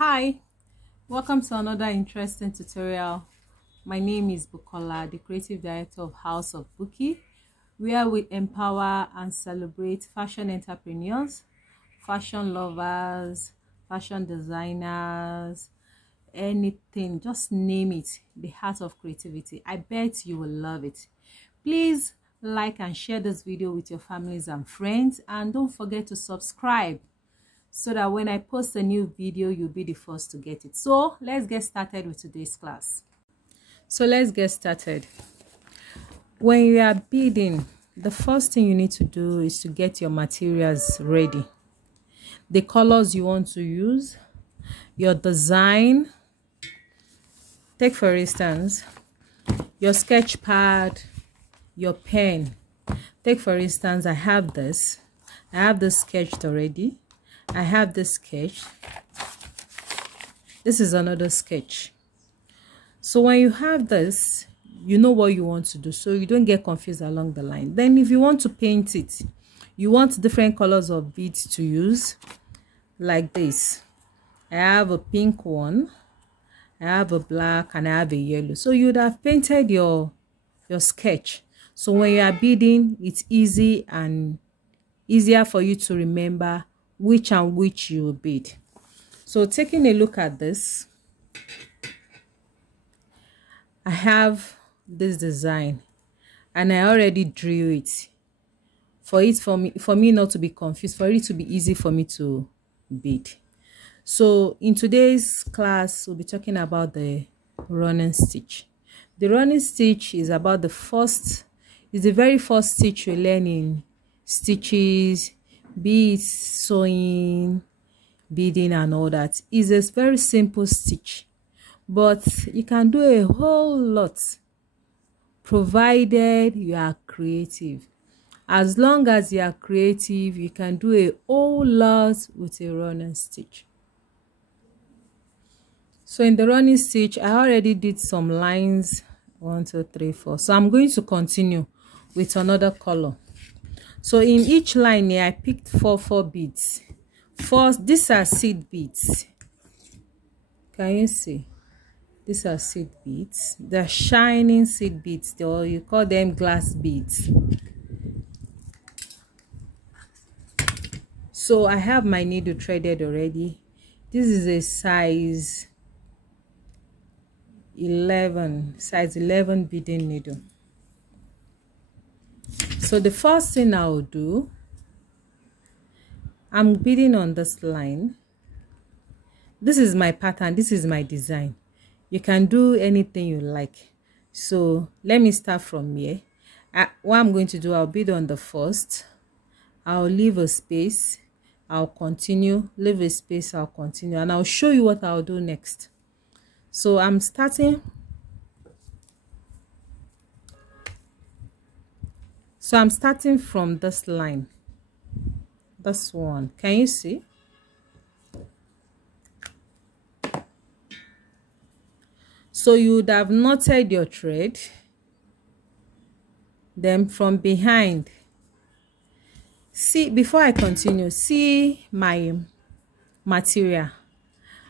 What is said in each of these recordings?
Hi, welcome to another interesting tutorial. My name is Bukola, the creative director of House of Buki, where we empower and celebrate fashion entrepreneurs, fashion lovers, fashion designers, anything, just name it, the heart of creativity. I bet you will love it. Please like and share this video with your families and friends, and don't forget to subscribe so that when I post a new video, you'll be the first to get it. So let's get started with today's class. When you are beading, the first thing you need to do is to get your materials ready. The colors you want to use, your design. Take for instance, your sketch pad, your pen. Take for instance, I have this sketched already. I have this sketch. This is another sketch. So when you have this, you know what you want to do, so you don't get confused along the line. Then if you want to paint it, you want different colors of beads to use, like this. I have a pink one, I have a black, and I have a yellow. So you would have painted your sketch. So when you are beading, it's easy and easier for you to remember which and which you will bead. So taking a look at this, I have this design and I already drew it for me not to be confused, for it to be easy for me to bead. So in today's class, we'll be talking about the running stitch. The running stitch is about the very first stitch you learn in stitches, be it sewing, beading, and all that. Is a very simple stitch, but you can do a whole lot provided you are creative. As long as you are creative, you can do a whole lot with a running stitch. So in the running stitch, I already did some lines, 1 2 3 4. So I'm going to continue with another color. So in each line here, I picked four beads. First, these are seed beads. Can you see? These are seed beads. They're shining seed beads, or you call them glass beads. So I have my needle threaded already. This is a size 11 beading needle. So the first thing I will do, I'm beading on this line. This is my pattern, this is my design. You can do anything you like. So let me start from here. What I'm going to do, I'll bead on the first, I'll leave a space, I'll continue, leave a space, I'll continue, and I'll show you what I'll do next. So I'm starting from this line, this one. Can you see? So you would have knotted your thread. Then from behind, see, before I continue, see my material.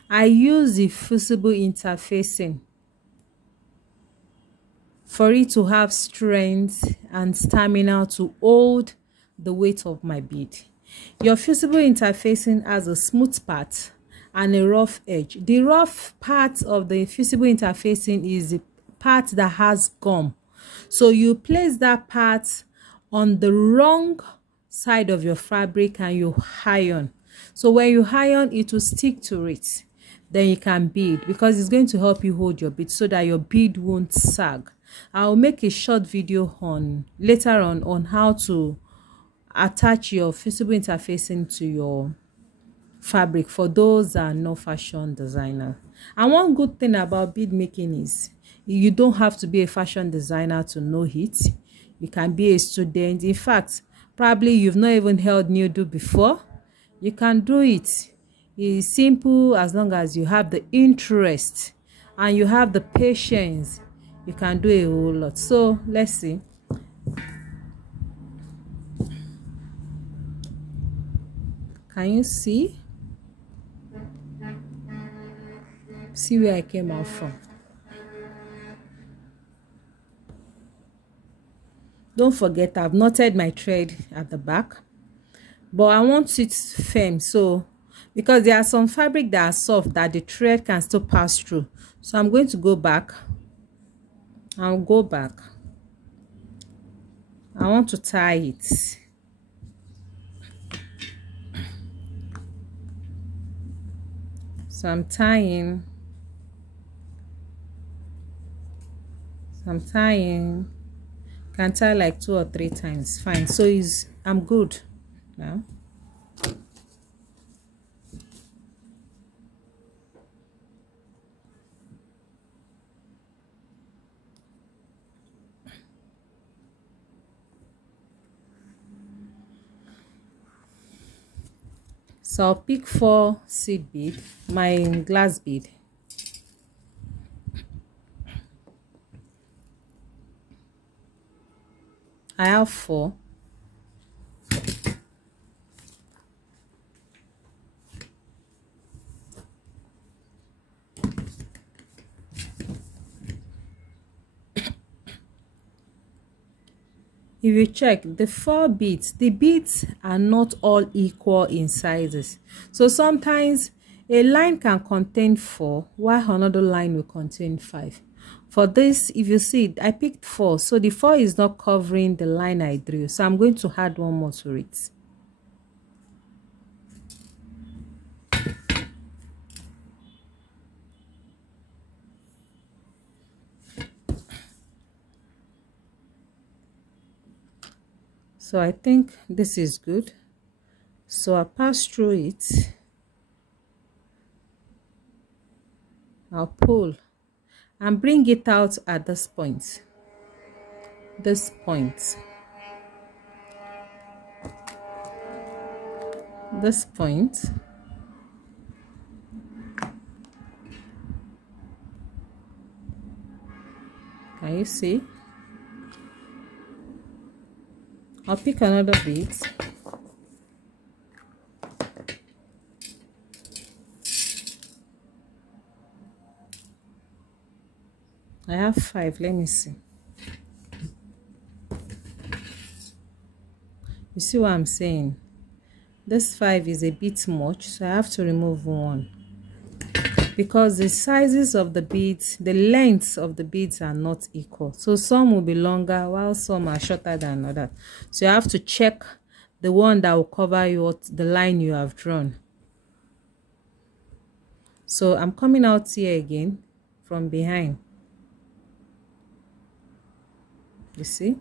I use the fusible interfacing for it to have strength and stamina to hold the weight of my bead. Your fusible interfacing has a smooth part and a rough edge. The rough part of the fusible interfacing is the part that has gum. So you place that part on the wrong side of your fabric and you iron. So when you iron, it will stick to it. Then you can bead, because it's going to help you hold your bead so that your bead won't sag. I'll make a short video later on how to attach your fusible interfacing to your fabric for those that are no fashion designer. And one good thing about bead making is you don't have to be a fashion designer to know it. You can be a student. In fact, probably you've not even held needle before. You can do it. It's simple. As long as you have the interest and you have the patience, you can do a whole lot. So let's see. Can you see? See where I came out from. Don't forget, I've knotted my thread at the back, but I want it firm, so because there are some fabric that are soft that the thread can still pass through. So I'm going to go back. I'll go back. I want to tie it. So I'm tying. Can tie like 2 or 3 times. Fine. So I'm good now. So I'll pick 4 seed bead, my glass bead. I have 4. If you check the 4 beads, the beads are not all equal in sizes. So sometimes a line can contain 4 while another line will contain 5. For this, if you see, I picked 4, so the 4 is not covering the line I drew. So I'm going to add 1 more to it. So I think this is good. So I'll pass through it. I'll pull and bring it out at this point. This point. This point. Can you see? I'll pick another bead. I have 5. Let me see. You see what I'm saying? This 5 is a bit much, so I have to remove 1. Because the sizes of the beads, the lengths of the beads are not equal. So some will be longer while some are shorter than others. So you have to check the one that will cover the line you have drawn. So I'm coming out here again from behind. You see?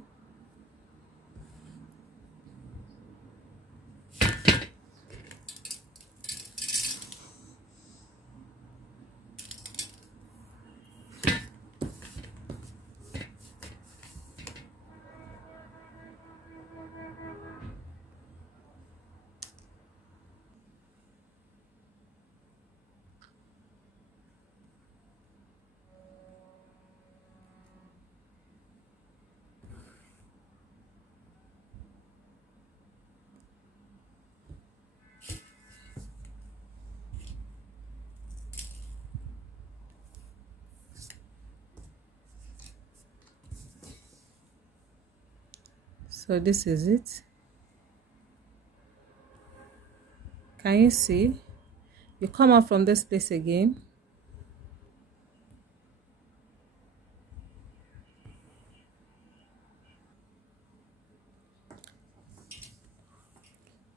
So this is it. Can you see? You come out from this place again.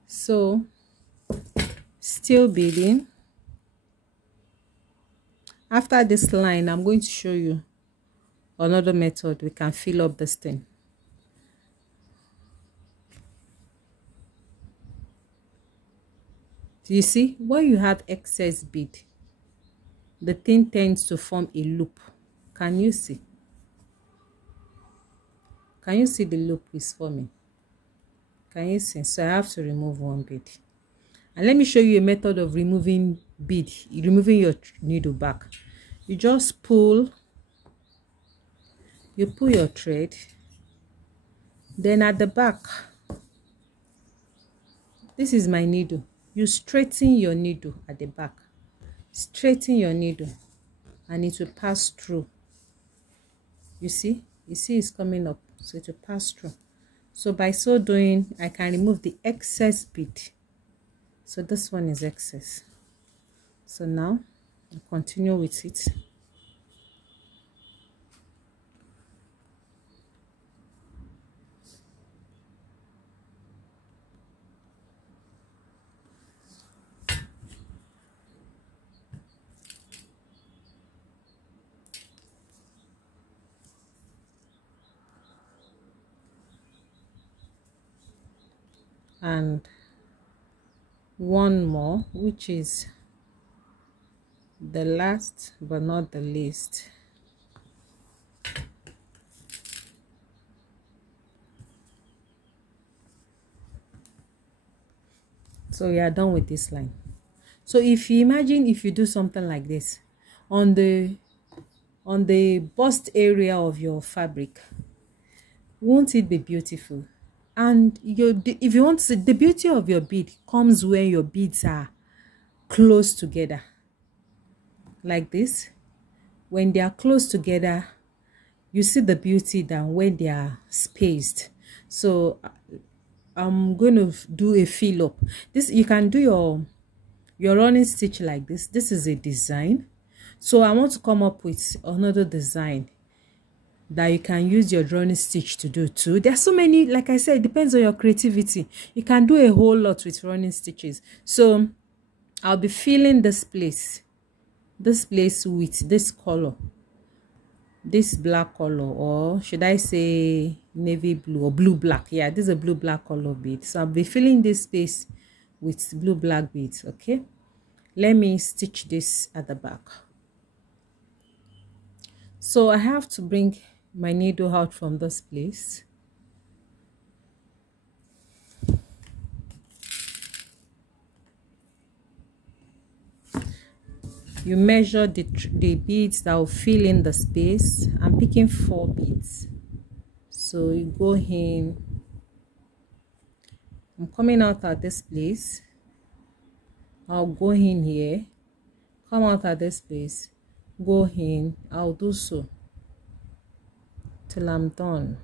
So still beading. After this line, I'm going to show you another method we can fill up this thing. Do you see? When you have excess bead, the thing tends to form a loop. Can you see? Can you see the loop is forming? Can you see? So I have to remove 1 bead. And let me show you a method of removing bead, removing your needle back. You just pull, you pull your thread, then at the back, this is my needle. You straighten your needle at the back. Straighten your needle. and it will pass through. You see it's coming up, so it will pass through. So by so doing, I can remove the excess bead. So this one is excess. So now I'll continue with it. And one more, which is the last but not the least. So we are done with this line. So if you imagine, if you do something like this on the bust area of your fabric, won't it be beautiful? And if you want to see, the beauty of your bead comes when your beads are close together like this. When they are close together, you see the beauty than when they are spaced. So I'm going to do a fill up. This, you can do your running stitch like this. This is a design. So I want to come up with another design that you can use your running stitch to do too. There are so many, like I said, it depends on your creativity. You can do a whole lot with running stitches. So I'll be filling this place with this color, this black color, or should I say navy blue or blue black. Yeah, this is a blue black color bead. So I'll be filling this space with blue black beads. Okay, let me stitch this at the back. So I have to bring my needle out from this place. You measure the beads that will fill in the space. I'm picking 4 beads. So you go in. I'm coming out at this place. I'll go in here. Come out at this place. Go in. I'll do so till I'm done.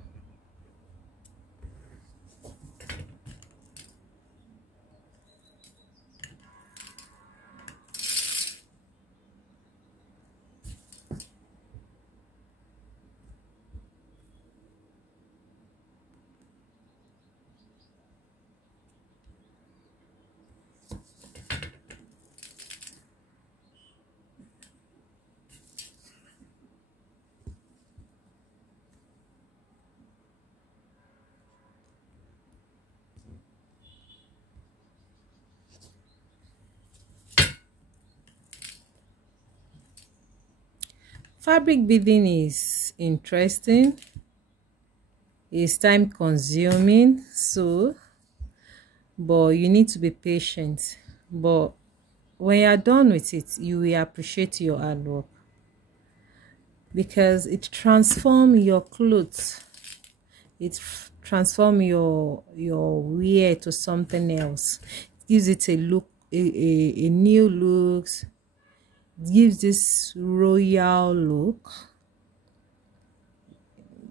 Fabric beading is interesting. It's time consuming, so but you need to be patient. But when you're done with it, you will appreciate your hard work, because it transforms your clothes. It transforms your wear to something else. It gives it a look, a new look. It gives this royal look.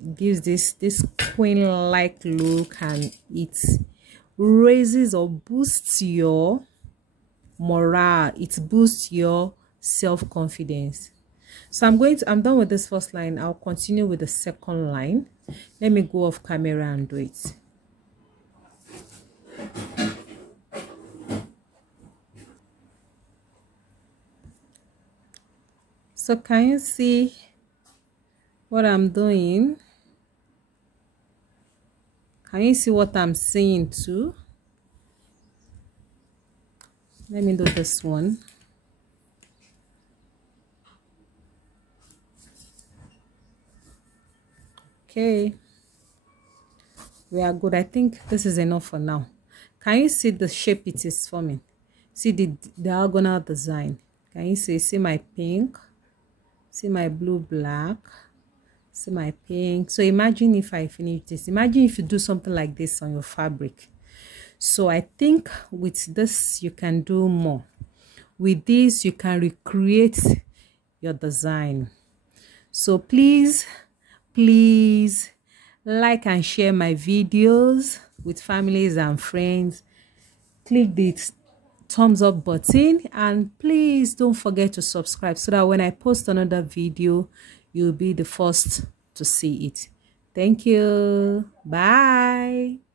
It gives this queen-like look, and it raises or boosts your morale. It boosts your self-confidence. So I'm done with this first line. I'll continue with the second line. Let me go off camera and do it. So can you see what I'm doing? Can you see what I'm saying too? Let me do this one. Okay, we are good. I think this is enough for now. Can you see the shape it is forming? See the diagonal design. Can you see my pink? See my blue black? See my pink? So imagine if I finish this. Imagine if you do something like this on your fabric. So I think with this you can do more. With this you can recreate your design. So please like and share my videos with families and friends. Click the thumbs up button, and please don't forget to subscribe so that when I post another video, you'll be the first to see it. Thank you. Bye.